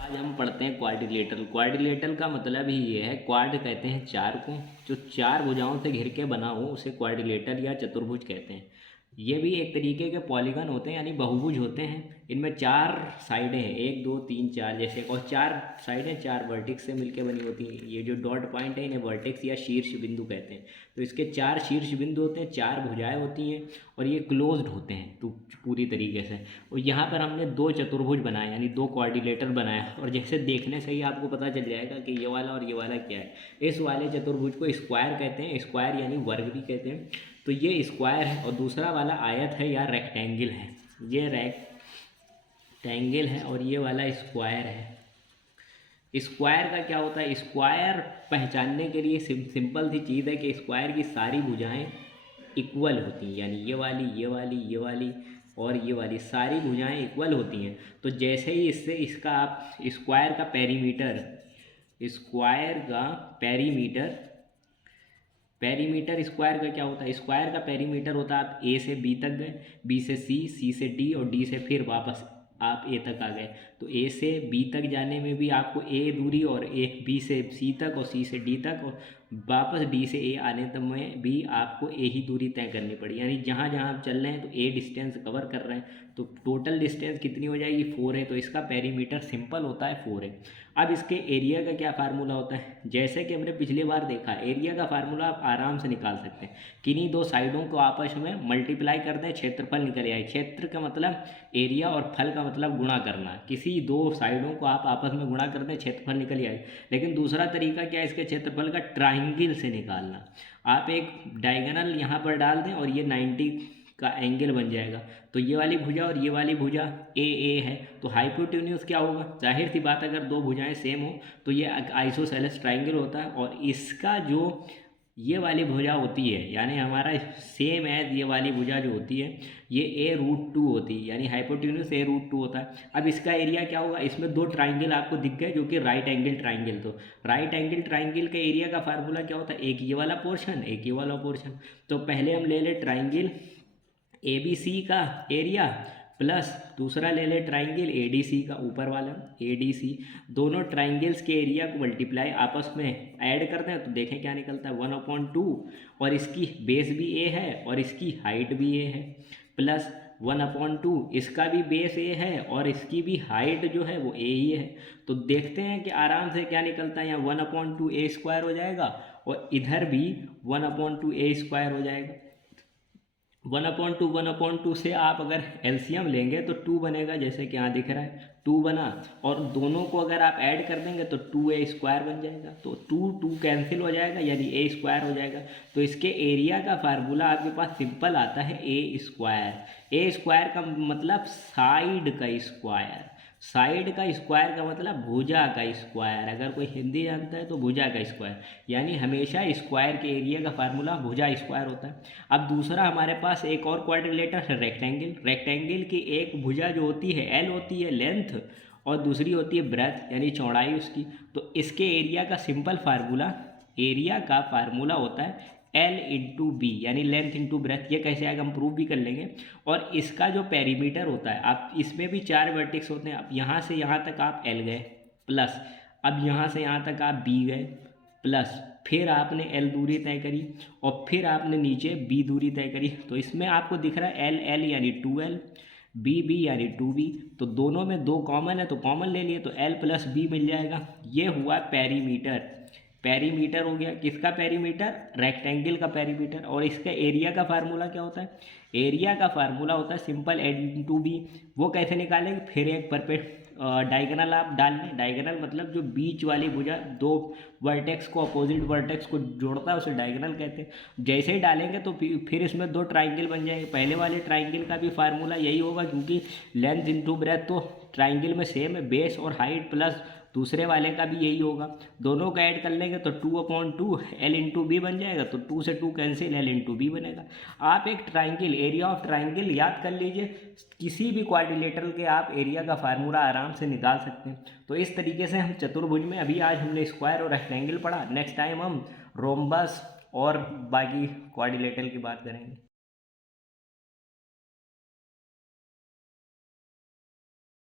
आज हम पढ़ते हैं क्वाड्रिलेटरल। क्वाड्रिलेटरल का मतलब ही ये है, क्वाड कहते हैं चार को, जो चार भुजाओं से घिर के बना हो उसे क्वाड्रिलेटरल या चतुर्भुज कहते हैं। ये भी एक तरीके के पॉलीगन होते हैं, यानी बहुभुज होते हैं। इनमें चार साइडें हैं, एक दो तीन चार जैसे, और चार साइडें चार वर्टेक्स से मिलकर बनी होती हैं। ये जो डॉट पॉइंट है इन्हें वर्टेक्स या शीर्ष बिंदु कहते हैं। तो इसके चार शीर्ष बिंदु होते हैं, चार भुजाएं होती हैं, और ये क्लोज्ड होते हैं तो पूरी तरीके से। और यहाँ पर हमने दो चतुर्भुज बनाए, यानी दो क्वाड्रिलेटर बनाया, और जैसे देखने से ही आपको पता चल जाएगा कि ये वाला और ये वाला क्या है। इस वाले चतुर्भुज को स्क्वायर कहते हैं, स्क्वायर यानी वर्ग भी कहते हैं। तो ये स्क्वायर है, और दूसरा वाला आयत है या रेक्टेंगल है। ये रेक्टेंगल है और ये वाला स्क्वायर है। स्क्वायर का क्या होता है, स्क्वायर पहचानने के लिए सिंपल सी चीज़ है कि स्क्वायर की सारी भुजाएं इक्वल होती हैं, यानी ये वाली ये वाली ये वाली और ये वाली सारी भुजाएं इक्वल होती हैं। तो जैसे ही इससे इसका आप स्क्वायर का पेरीमीटर स्क्वायर का क्या होता है, स्क्वायर का पेरीमीटर होता है, आप ए से बी तक गए, बी से सी से डी और डी से फिर वापस आप ए तक आ गए। तो ए से बी तक जाने में भी आपको ए दूरी, और ए बी से सी तक और सी से डी तक, और वापस डी से ए आने तक में भी आपको ए ही दूरी तय करनी पड़ी। यानी जहाँ जहाँ आप चल रहे हैं तो ए डिस्टेंस कवर कर रहे हैं, तो टोटल डिस्टेंस कितनी हो जाएगी, 4 है। तो इसका पेरीमीटर सिंपल होता है 4 है। अब इसके एरिया का क्या फार्मूला होता है, जैसे कि हमने पिछली बार देखा, एरिया का फार्मूला आप आराम से निकाल सकते हैं। किन्हीं दो साइडों को आपस में मल्टीप्लाई कर दें, क्षेत्रफल निकल आए। क्षेत्र का मतलब एरिया और फल का मतलब गुणा करना। किसी दो साइडों को आप आपस में गुणा कर दें, क्षेत्रफल निकल आए। लेकिन दूसरा तरीका क्या है इसके क्षेत्रफल का, ट्राइंगल से निकालना। आप एक डायगोनल यहाँ पर डाल दें और ये 90 का एंगल बन जाएगा। तो ये वाली भुजा और ये वाली भुजा ए है, तो हाइपोटेन्यूज क्या होगा, जाहिर सी बात अगर दो भुजाएं सेम हो तो ये आइसोसेलेस ट्राइंगल होता है। और इसका जो ये वाली भुजा होती है, यानी हमारा सेम एज ये वाली भुजा जो होती है, ये a√2 होती है, यानी हाइपोटेन्यूज a√2 होता है। अब इसका एरिया क्या होगा, इसमें दो ट्राइंगल आपको दिख गए जो कि राइट एंगल ट्राइंगल। तो राइट एंगल ट्राइंगल के एरिया का फार्मूला क्या होता है, एक ये वाला पोर्शन एक ये वाला पोर्शन। तो पहले हम ले ले ट्राइंगल ABC का एरिया, प्लस दूसरा ले ले ट्राइंगल ADC का, ऊपर वाला ADC। दोनों ट्राइंगल्स के एरिया को मल्टीप्लाई आपस में ऐड करते हैं तो देखें क्या निकलता है, 1/2। और इसकी बेस भी A है और इसकी हाइट भी A है, प्लस 1/2 इसका भी बेस A है और इसकी भी हाइट जो है वो A ही है। तो देखते हैं कि आराम से क्या निकलता है, यहाँ 1/2 A² हो जाएगा और इधर भी 1/2 A² हो जाएगा। 1/2 से आप अगर एलसीएम लेंगे तो 2 बनेगा, जैसे कि यहाँ दिख रहा है 2 बना। और दोनों को अगर आप ऐड कर देंगे तो 2A² बन जाएगा। तो 2 कैंसिल हो जाएगा, यानी A² हो जाएगा। तो इसके एरिया का फार्मूला आपके पास सिंपल आता है A²। का मतलब साइड का स्क्वायर, साइड का स्क्वायर का मतलब भुजा का स्क्वायर। अगर कोई हिंदी जानता है तो भुजा का स्क्वायर, यानी हमेशा स्क्वायर के एरिया का फार्मूला भुजा स्क्वायर होता है। अब दूसरा हमारे पास एक और क्वाड्रिलेटर है, रेक्टेंगल की एक भुजा जो होती है L होती है लेंथ, और दूसरी होती है ब्रेथ यानी चौड़ाई उसकी। तो इसके एरिया का सिंपल फार्मूला, एरिया का फार्मूला होता है L/B, यानी लेंथ इंटू ब्रेथ। ये कैसे आएगा हम प्रूव भी कर लेंगे। और इसका जो पेरीमीटर होता है, आप इसमें भी 4 वर्टेक्स होते हैं। अब यहाँ से यहाँ तक आप L गए, प्लस अब यहाँ से यहाँ तक आप B गए, प्लस फिर आपने L दूरी तय करी और फिर आपने नीचे B दूरी तय करी। तो इसमें आपको दिख रहा है L यानी 2L, B यानी 2B। तो दोनों में 2 कॉमन है तो कॉमन ले लिए, तो L + B मिल जाएगा। ये हुआ पेरीमीटर हो गया। किसका पेरीमीटर, रेक्टेंगल का पेरीमीटर। और इसका एरिया का फार्मूला क्या होता है, एरिया का फार्मूला होता है सिंपल A/B। वो कैसे निकालेंगे, फिर एक डायगोनल आप डाल लें। डायगोनल मतलब जो बीच वाली भुजा दो वर्टेक्स को, अपोजिट वर्टेक्स को जोड़ता है उसे डायगोनल कहते हैं। जैसे ही डालेंगे तो फिर इसमें 2 ट्राइंगल बन जाएंगे। पहले वाले ट्राइंगल का भी फार्मूला यही होगा, क्योंकि लेंथ इंटू ब्रेथ तो ट्राइंगल में सेम है, बेस और हाइट, प्लस दूसरे वाले का भी यही होगा। दोनों का ऐड कर लेंगे तो 2/2 L/B बन जाएगा। तो 2 से 2 कैंसिल, L/B बनेगा। आप एक ट्राइंगल, एरिया ऑफ ट्राइंगल याद कर लीजिए, किसी भी क्वाड्रिलेटरल के आप एरिया का फार्मूला आराम से निकाल सकते हैं। तो इस तरीके से हम चतुर्भुज में, अभी आज हमने स्क्वायर और रेक्टेंगल पढ़ा, नेक्स्ट टाइम हम रोम्बस और बाकी क्वाड्रिलेटरल की बात करेंगे।